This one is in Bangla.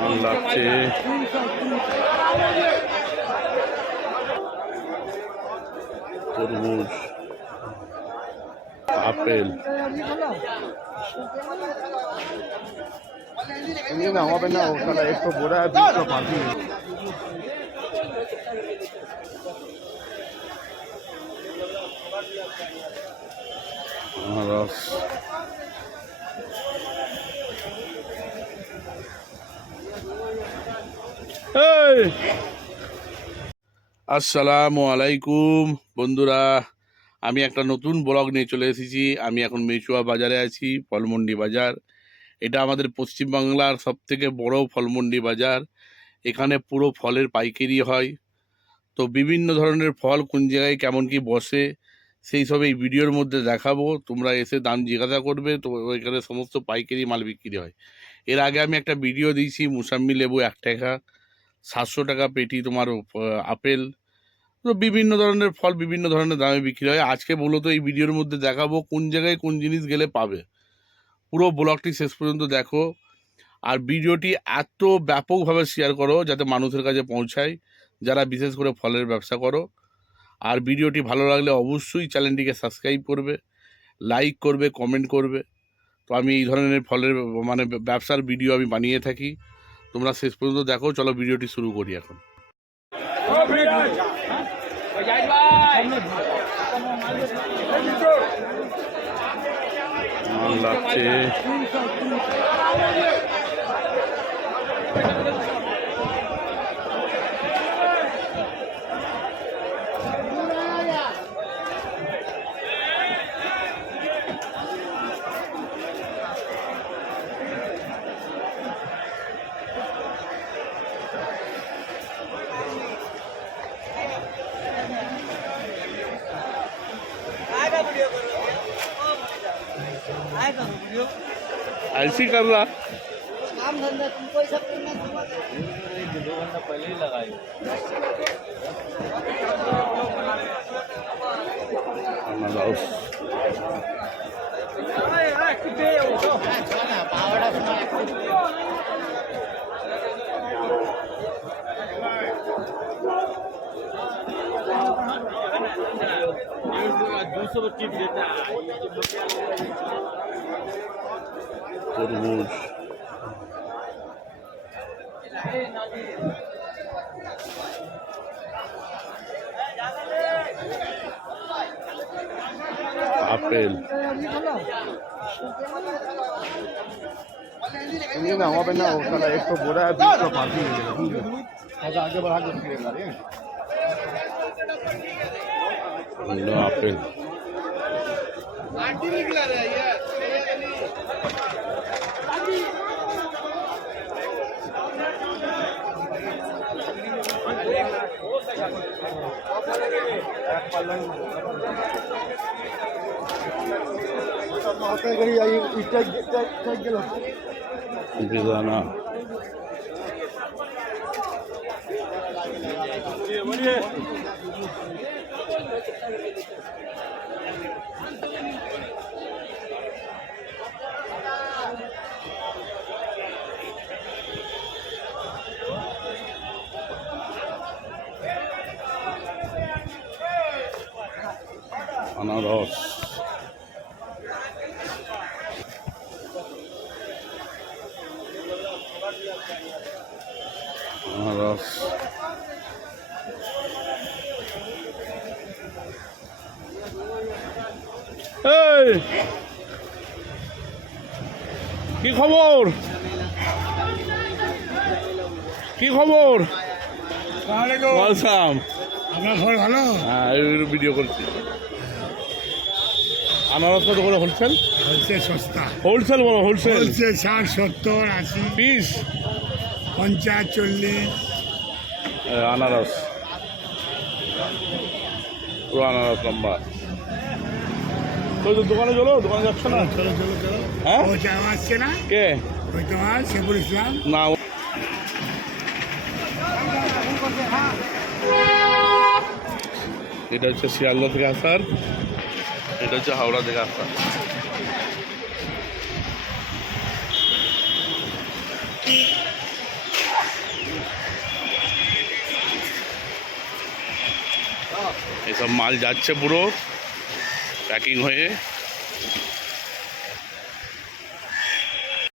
মাল লাগছে। তরমুজ, আপেল, হবে না ওখানে একটু বোরা দুটো পাখি আনারস, আসসালামু আলাইকুম বন্ধুরা, আমি একটা নতুন ব্লগ নিয়ে চলে এসেছি। আমি এখন মেচুয়া বাজারে আছি, ফলমন্ডি বাজার। এটা আমাদের পশ্চিমবাংলার সবথেকে বড় ফলমন্ডি বাজার। এখানে পুরো ফলের পাইকারি হয়। তো বিভিন্ন ধরনের ফল কোন জায়গায় কেমন কি বসে সেই সব এই ভিডিওর মধ্যে দেখাবো। তোমরা এসে দাম জিজ্ঞাসা করবে, তো ওইখানে সমস্ত পাইকারি মাল বিক্রি হয়। এর আগে আমি একটা ভিডিও দিয়েছি, মুসাম্বি লেবু 1 টাকা, 700 টাকা পেটি তোমার আপেল। তো বিভিন্ন ধরনের ফল বিভিন্ন ধরনের দামে বিক্রি হয়। আজকে মূলত এই ভিডিওর মধ্যে দেখাবো কোন জায়গায় কোন জিনিস গেলে পাবে। পুরো ব্লগটি শেষ পর্যন্ত দেখো, আর ভিডিওটি এত ব্যাপকভাবে শেয়ার করো যাতে মানুষের কাছে পৌঁছায়, যারা বিশেষ করে ফলের ব্যবসা করো। আর ভিডিওটি ভালো লাগলে অবশ্যই চ্যানেলটিকে সাবস্ক্রাইব করবে, লাইক করবে, কমেন্ট করবে। তো আমি এই ধরনের ফলের মানে ব্যবসার ভিডিও আমি বানিয়ে থাকি। তোমরা শেষ পর্যন্ত দেখো। চলো ভিডিওটি শুরু করি এখন। মাল লাগছে। ऐसी कर रहा काम धंधा तुमको सब करना, 2 घंटा पहले ही लगाई। তরমুজ, আপেল, হবে না ওখানে একটু বোরা দুটো পাখি আগে बढ़ा के फिरेगा रे আপেল, বেদানা, আনারস, আনারস, কি খবর? কি খবর? আপনার খবর ভালো? হ্যাঁ, ভিডিও করছি। আনারস কত করে হোলসেল? হোলসেল সস্তা, হোলসেল বলো, হোলসেল। Wholesale 60, 70, 80 piece, 50, 40। আনারস পুরো আনারস লম্বা। তো দোকানে চলো, দোকানে যাচ্ছ না? চলো চলো চলো। হ্যাঁ, ও যা আসছে না, কে? ওই তোমার শেখুল ইসলাম। না, এটা হচ্ছে শিয়ালদা থেকে আসার এটা হচ্ছে হাওড়া থেকে আসা। এসব মাল যাচ্ছে পুরো প্যাকিং হয়ে।